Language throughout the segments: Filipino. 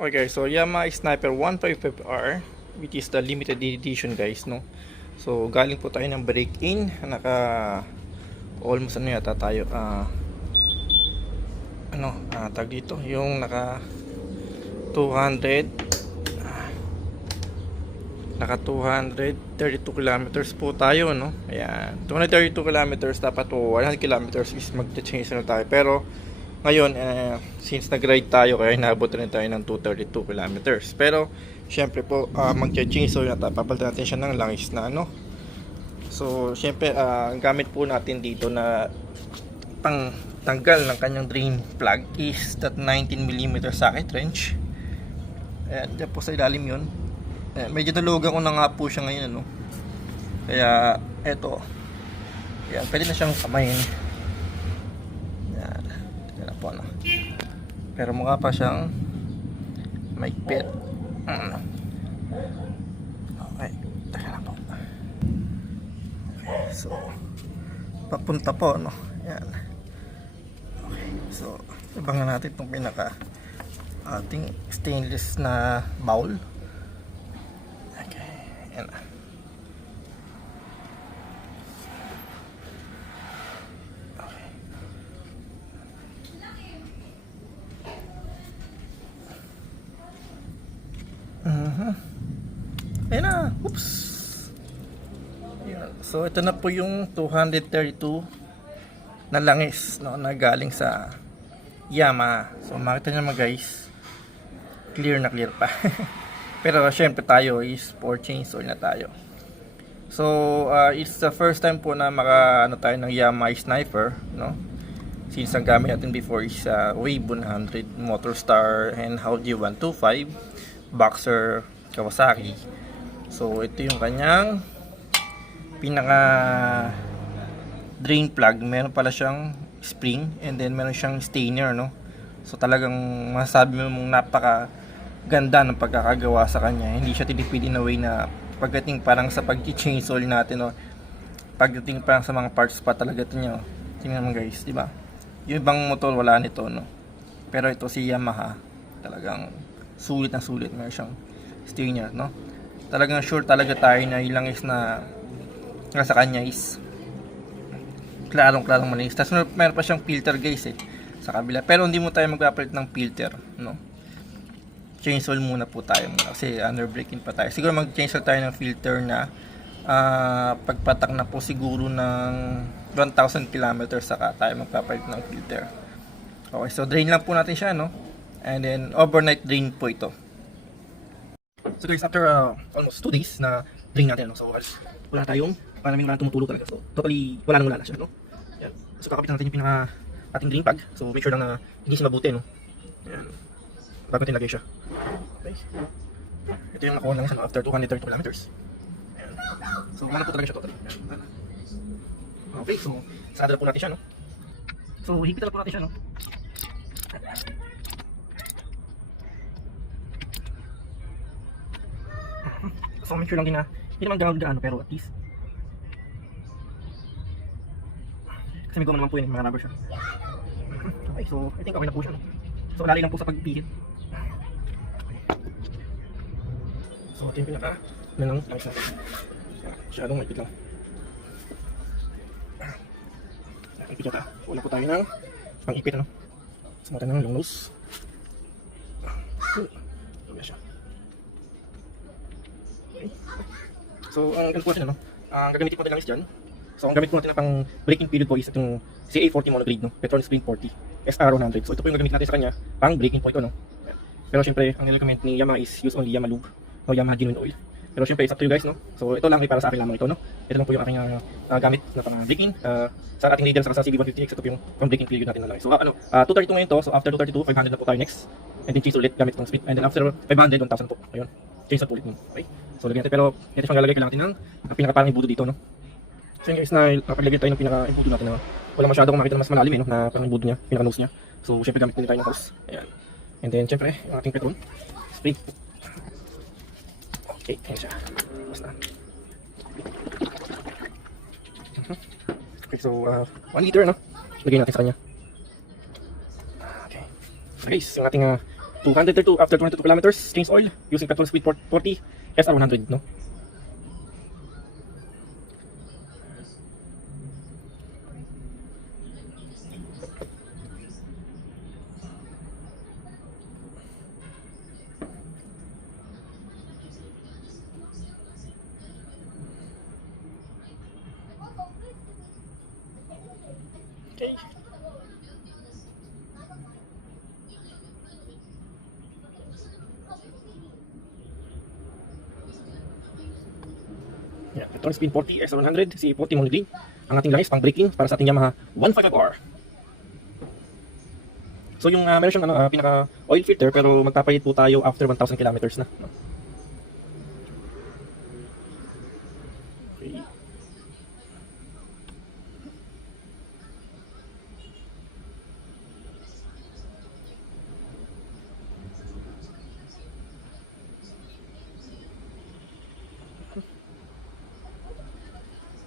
Okay guys, so Yamaha Sniper 155R, which is the limited edition guys, no. So galing po tayo ng break-in, naka almost ano yata tayo, tag dito, yung naka 200 naka 232 kilometers po tayo, no. Ayan, 232 kilometers, dapat po 100 kilometers is mag-change na tayo, pero ngayon, since nag-ride tayo, kaya inabot rin tayo ng 232 kilometers. Pero, syempre po, mag-change oil na tayo. Papalitan natin siya ng langis na ano. So, syempre, ang gamit po natin dito na pang tanggal ng kanyang drain plug is that 19mm socket wrench. Ayan, dyan po sa ilalim yun. Ayan, medyo nalugan ko na nga po siya ngayon, ano. Kaya, eto. Ayan, pwede na siyang kamayin. Po, no? Pero mukha pa siyang maigpit. Okay, taka na po. Okay, so papunta po, no? Yan. Okay, so ibangan natin itong pinaka ating stainless na bowl. Okay, yan na. Ayan na, oops. Ayan. So ito na po yung 232 na langis, no, na galing sa Yamaha. So makita nyo mga guys, clear na clear pa. Pero syempre tayo is for change oil na tayo. So it's the first time po na maka tayo ng Yamaha Sniper, no. Since ang gamit natin before is Wave 100, Motorstar, and Audi 125, Boxer, Kawasaki. So ito yung kanyang pinaka drain plug. Meron pala siyang spring and then meron siyang stainer, no. So talagang masasabi mo mong napaka ganda ng pagkakagawa sa kanya. Hindi siya tinipid in a way na pagdating parang sa pag-change oil natin, no. Pagdating parang sa mga parts pa talaga ito niya. Tingnan mo guys, di ba? Yung ibang motor wala nito, no. Pero ito si Yamaha, talagang sulit na sulit. Meron siyang stainer, no. Talagang sure talaga tayo na yung langis na nasa kanya is klarong malinis. Tapos meron pa siyang filter guys sa kabila. Pero hindi mo tayo magpapalit ng filter, no. Change oil muna po tayo kasi under braking pa tayo. Siguro mag-change oil tayo ng filter na pagpatak na po siguro ng 1,000 kilometers saka tayo magpapalit ng filter. Okay, so drain lang po natin siya, no. And then overnight drain po ito. So guys, after almost 2 days na drain natin, no? So wala tayong, parang wala tumutulog talaga. So totally wala nang wala siya, no? Yan. So kakapit natin yung pinaka ating drain plug. So make sure lang na linisin mabuti, no? Yan. Bago natin lagay siya. Okay. Ito yung nakuha lang siya, no? After 230 kilometers. Yan. So wala po talaga siya totally. Yan. Okay, so sarado na po natin siya, no? So higpit na po natin siya, no? So make sure lang din na hindi naman gaano pero at least kasi may goma naman po yun, mga rubber siya. Okay, so I think okay na po siya, no? So lalay lang po sa pagpihit. So ito yung pinaka nanang langis natin. Masyadong maipit lang. Ipit yata. Wala po tayo ng pang-ipit, ano? So natin ng long nose. Wala siya. So, ang ganito po natin, ano? Ang gagamitin po natin langis dyan. So, ang gamit po natin na pang braking period po is itong CA40 monograde, no? Petrol Spring 40 SR100. So, ito po yung gagamitin natin sa kanya. Pang braking po ito, no? Pero syempre, ang nilagamit ni Yamaha is use only Yamaha lube o Yamaha genuine oil. Pero syempre, it's up to you guys, no? So, ito lang ay para sa akin lamang ito, no? Ito lang po yung aking gamit na pang braking. Sa ating leader sa CB150X, ito po yung pang braking period natin na langis. So, 232 ngayon to. So, after 232, 500 na po tayo next. And then change ulit gamit ng speed. And then after 500, 1,000 po. Ayun. Change ulit mo. Okay? So, lagyan natin. Pero, ito siyang lalagay natin ng pinaka parang ibudo dito, no? So, yun guys, na napaglagay tayo ng pinaka ibudo natin na wala masyadong makita na mas malalim, no? Na parang ibudo niya, pinaka nose niya. So, syempre gamit din tayo ng hose. Ayan. And then, syempre, yung ating petrol. Spray. Okay, ayan siya. Basta. Okay, so 1 liter, no? Lagay natin sa kanya. Okay. So guys, yung ating 232 after 202 kilometers, change oil using petrol speed 40 SR100, no? Okay. Yeah, petrol speed 40 SR100, C40 monodrink. Ang ating langis pang braking para sa ating Yamaha 155R. So yung meron siyang pinaka oil filter pero magpapalit po tayo after 1,000 kilometers na. No?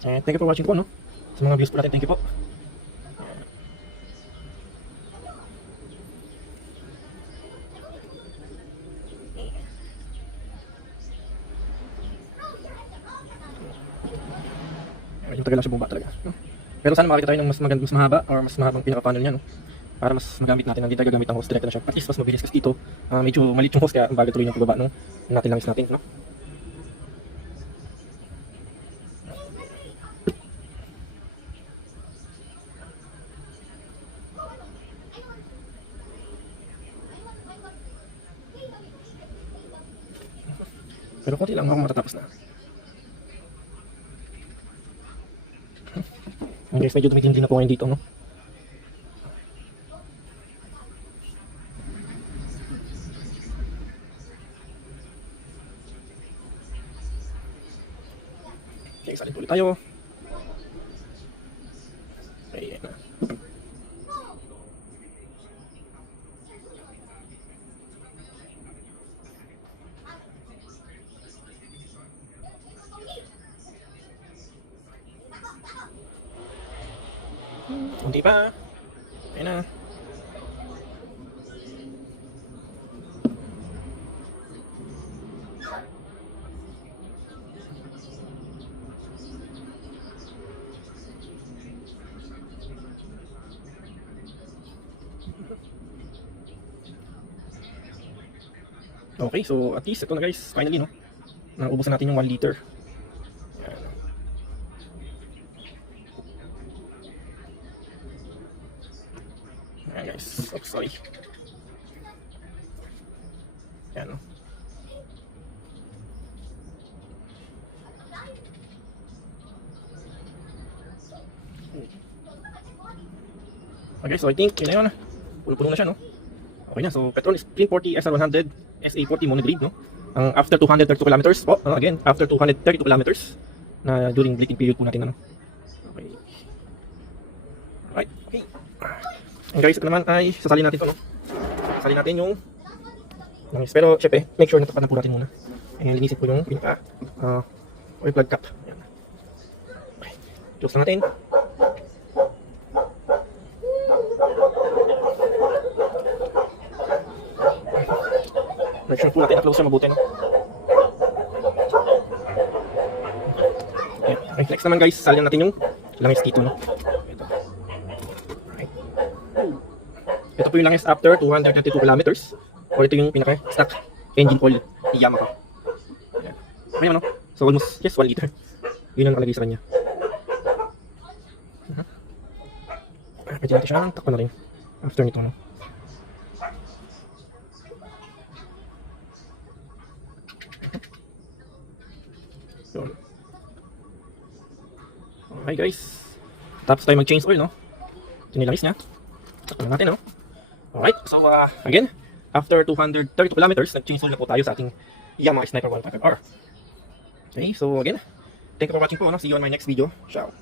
Okay. Thank you for watching po, no? Sa mga views po natin, thank you po. Medyo tagal lang siya bumaba talaga, no? Pero sana makakita tayo ng mas mahaba or mas mahabang pinaka-funnel niya, no? Para mas magamit natin, hindi tayo gagamit ang hose direct na siya. At least mas mabilis kasi dito, medyo maliit yung hose kaya ang bagal tuloy ng pagbaba, no? Natin langis natin, no? Pero konti lang ako matatapos na. Guys, medyo tumitindi na po ngayon dito, no? Okay, salit ulit tayo. Ayan na. Hindi pa. Ayan na. Okay, so at least ito na guys, finally, no? Naubusan natin yung 1 liter. Ayan guys, oops, sorry. Ayan, no? Okay, so I think yun na yun. Puno-puno na siya, no? Okay na, so petrol is 340 SR100 SA40 monodrink, no? Ang after 232 kilometers po, again, after 232 kilometers na during bleeding period po natin, ano? Okay. Alright, okay. And guys, ito naman ay sasalin natin ito, no? Sasalin natin yung langis. Pero syempre, make sure na tapat na po natin muna. And linisin po yung pinaka oil plug cap. Ayan. Okay. Close na natin. Make sure po natin na close siya mabuti, no? Okay. Okay, next naman guys, salin natin yung langis dito, no? Ito po yung langis after 232 kilometers. Or ito yung pinaka-stock engine oil ni Yamaha. Ayan. Okay naman, no? So almost, yes, 1 liter. Yun ang nakalagay sa kanya. Pwede natin siya takpan na rin. After nito, no? So, okay guys. Tapos tayo mag-change oil, no? Ito yung langis niya. Takpan natin, no? Alright, so again, after 232 kilometers, nag-change oil na po tayo sa ating Yamaha Sniper 155R. Okay, so again, thank you for watching po, no? See you on my next video. Ciao!